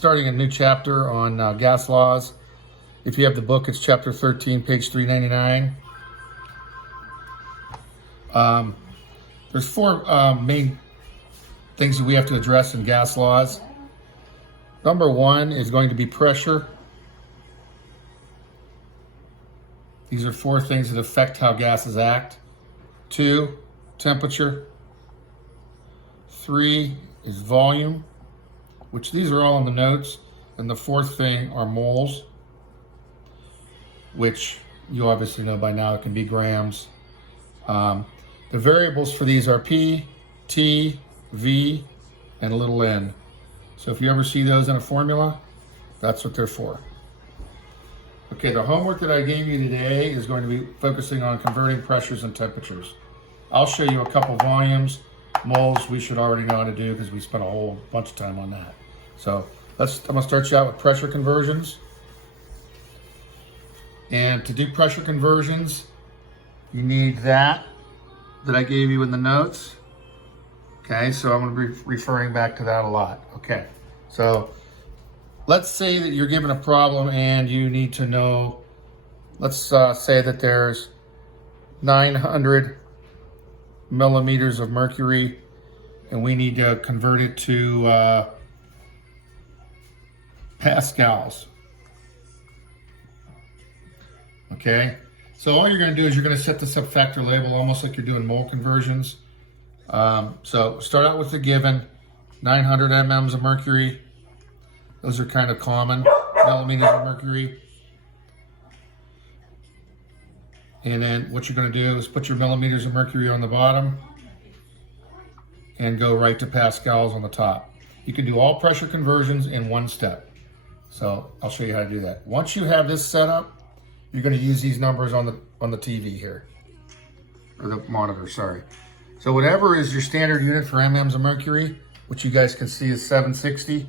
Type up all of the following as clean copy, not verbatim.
Starting a new chapter on gas laws. If you have the book, it's chapter 13, page 399. There's four main things that we have to address in gas laws. Number one is going to be pressure. These are four things that affect how gases act. 2, temperature. 3 is volume, which these are all in the notes. And the fourth thing are moles, which you obviously know by now it can be grams. The variables for these are P, T, V, and a little n. So if you ever see those in a formula, that's what they're for. Okay, the homework that I gave you today is going to be focusing on converting pressures and temperatures. I'll show you a couple volumes. Moles we should already know how to do because we spent a whole bunch of time on that. So I'm gonna start you out with pressure conversions. And to do pressure conversions, you need that I gave you in the notes. Okay, so I'm gonna be referring back to that a lot. Okay, so let's say that you're given a problem and you need to know, let's say that there's 900 millimeters of mercury and we need to convert it to pascals. Okay, so all you're going to do is you're going to set the subfactor label almost like you're doing mole conversions. So start out with the given 900 mm's of mercury. Those are kind of common, millimeters of mercury. And then what you're going to do is put your millimeters of mercury on the bottom and go right to pascals on the top. You can do all pressure conversions in one step. So I'll show you how to do that. Once you have this set up, you're going to use these numbers on the TV here, or the monitor, sorry. So whatever is your standard unit for mm's of mercury, which you guys can see is 760,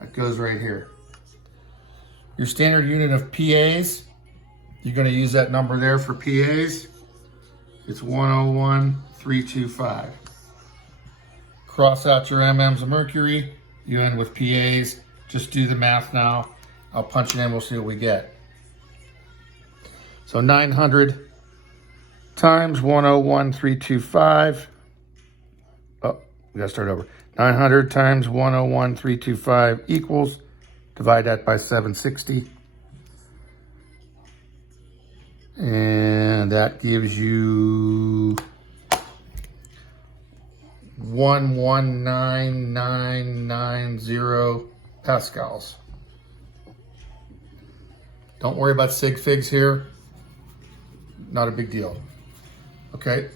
that goes right here. Your standard unit of PAs, you're going to use that number there for PAs. It's 101,325. Cross out your mm's of mercury. You end with PAs. Just do the math now. I'll punch it in. We'll see what we get. So 900 times 101,325. Oh, we got to start over. 900 times 101,325 equals, divide that by 760. And that gives you 119,990 pascals. Don't worry about sig figs here. Not a big deal. Okay,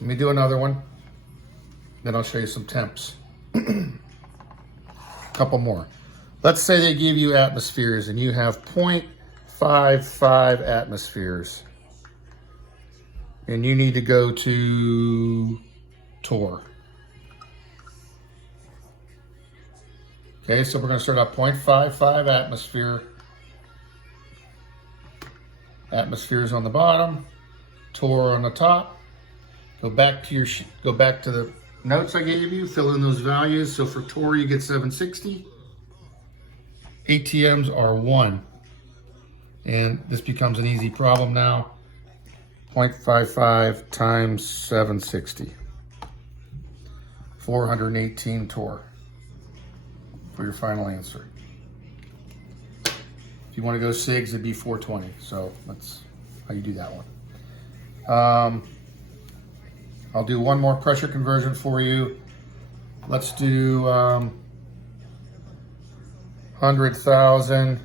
let me do another one. Then I'll show you some temps. A couple more. Let's say they give you atmospheres and you have 0.55 atmospheres. And you need to go to torr. Okay, so we're going to start out 0.55 atmosphere. Atmospheres on the bottom, torr on the top. Go back to the notes I gave you, fill in those values. So for torr you get 760. ATMs are 1. And this becomes an easy problem now. 0.55 times 760. 418 torr for your final answer. If you want to go SIGs, it'd be 420. So that's how you do that one. I'll do one more pressure conversion for you. Let's do 100,000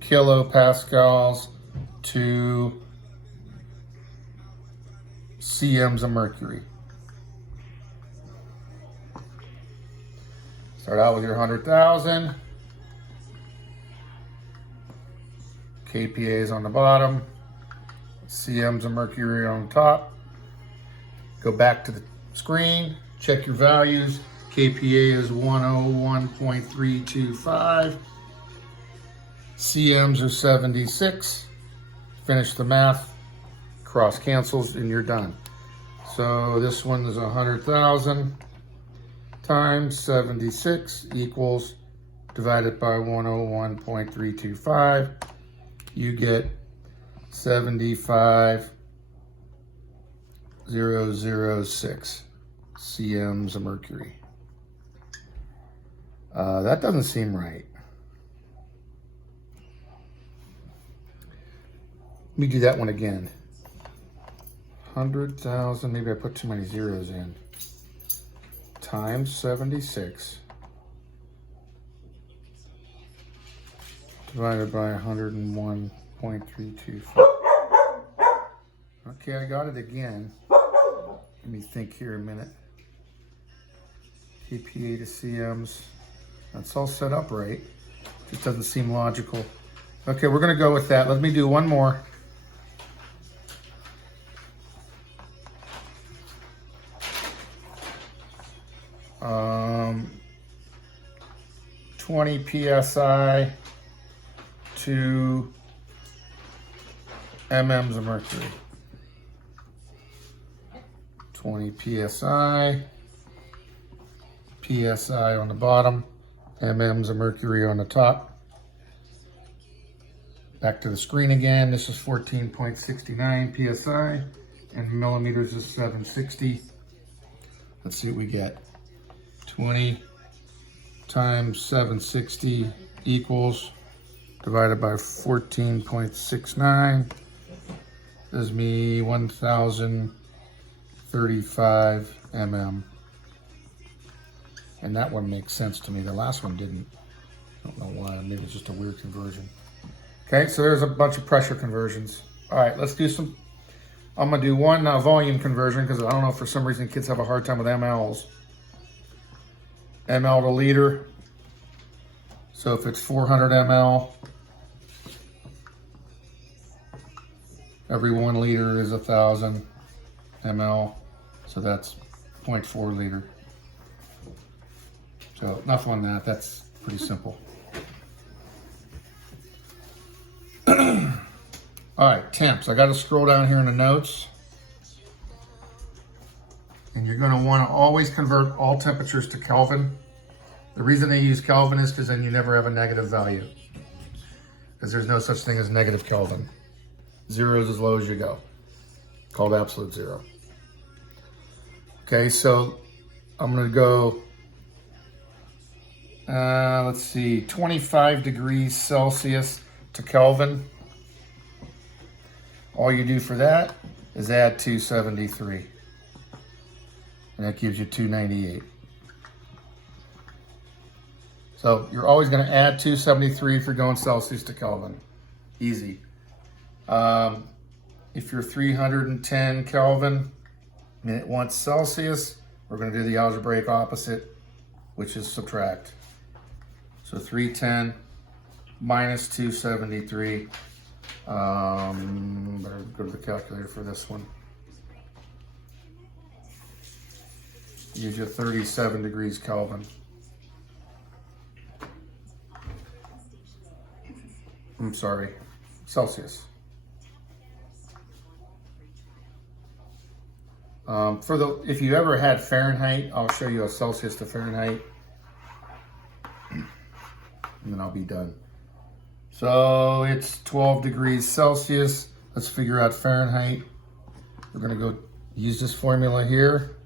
kilopascals to cm's of mercury. Start out with your 100,000. kPa's on the bottom. cm's of mercury on top. Go back to the screen, check your values. kPa is 101.325. cm's are 76. Finish the math, cross cancels, and you're done. So this one is 100,000 times 76 equals divided by 101.325, you get 75,006 cms of mercury. That doesn't seem right. Let me do that one again. 100,000, maybe I put too many zeros in, times 76 divided by 101.325. Okay, I got it again. Let me think here a minute. kPa to cms. That's all set up right. Just doesn't seem logical. Okay, we're gonna go with that. Let me do one more. Um, 20 psi to mm's of mercury. 20 psi, psi on the bottom, mm's of mercury on the top. Back to the screen again. This is 14.69 psi, and millimeters is 760. Let's see what we get. 20 times 760 equals, divided by 14.69, gives me 1,035 mm. And that one makes sense to me. The last one didn't. I don't know why. Maybe it's just a weird conversion. Okay, so there's a bunch of pressure conversions. All right, let's do some. I'm going to do one volume conversion because I don't know, for some reason kids have a hard time with mLs. ml to liter. So if it's 400 ml, every 1 liter is 1,000 ml. So that's 0.4 liter. So enough on that. That's pretty simple. All right, temps. I got to scroll down here in the notes. And you're going to want to always convert all temperatures to Kelvin. The reason they use Kelvin is because then you never have a negative value. Because there's no such thing as negative Kelvin. Zero is as low as you go. Called absolute zero. Okay, so I'm going to go, let's see, 25 degrees Celsius to Kelvin. All you do for that is add 273. And that gives you 298. So you're always going to add 273 if you're going Celsius to Kelvin. Easy. If you're 310 Kelvin, and it wants Celsius, we're going to do the algebraic opposite, which is subtract. So 310 minus 273. Better go to the calculator for this one. Gives you 37 degrees Kelvin. I'm sorry, Celsius. If you ever had Fahrenheit, I'll show you a Celsius to Fahrenheit, and then I'll be done. So it's 12 degrees Celsius. Let's figure out Fahrenheit. We're gonna go use this formula here.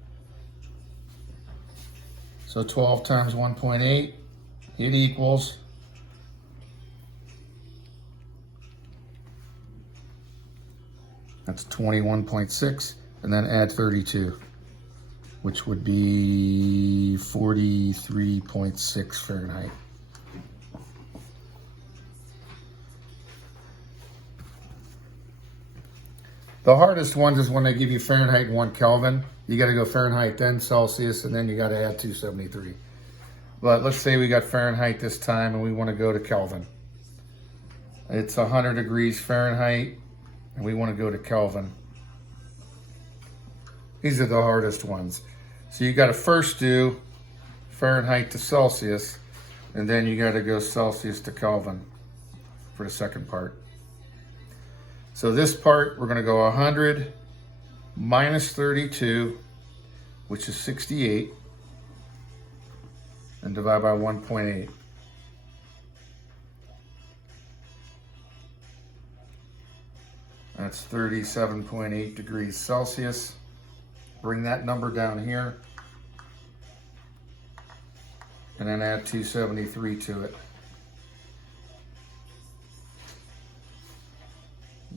So 12 times 1.8, it equals that's 21.6, and then add 32, which would be 43.6 Fahrenheit. The hardest ones is when they give you Fahrenheit and 1 Kelvin. You got to go Fahrenheit, then Celsius, and then you got to add 273. But let's say we got Fahrenheit this time and we want to go to Kelvin. It's 100 degrees Fahrenheit and we want to go to Kelvin. These are the hardest ones. So you got to first do Fahrenheit to Celsius, and then you got to go Celsius to Kelvin for the second part. So this part, we're going to go 100 minus 32, which is 68, and divide by 1.8. That's 37.8 degrees Celsius. Bring that number down here. And then add 273 to it.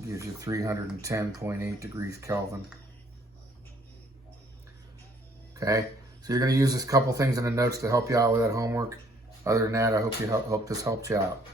Gives you 310.8 degrees Kelvin. Okay, so you're going to use this couple things in the notes to help you out with that homework. Other than that, I hope this helped you out.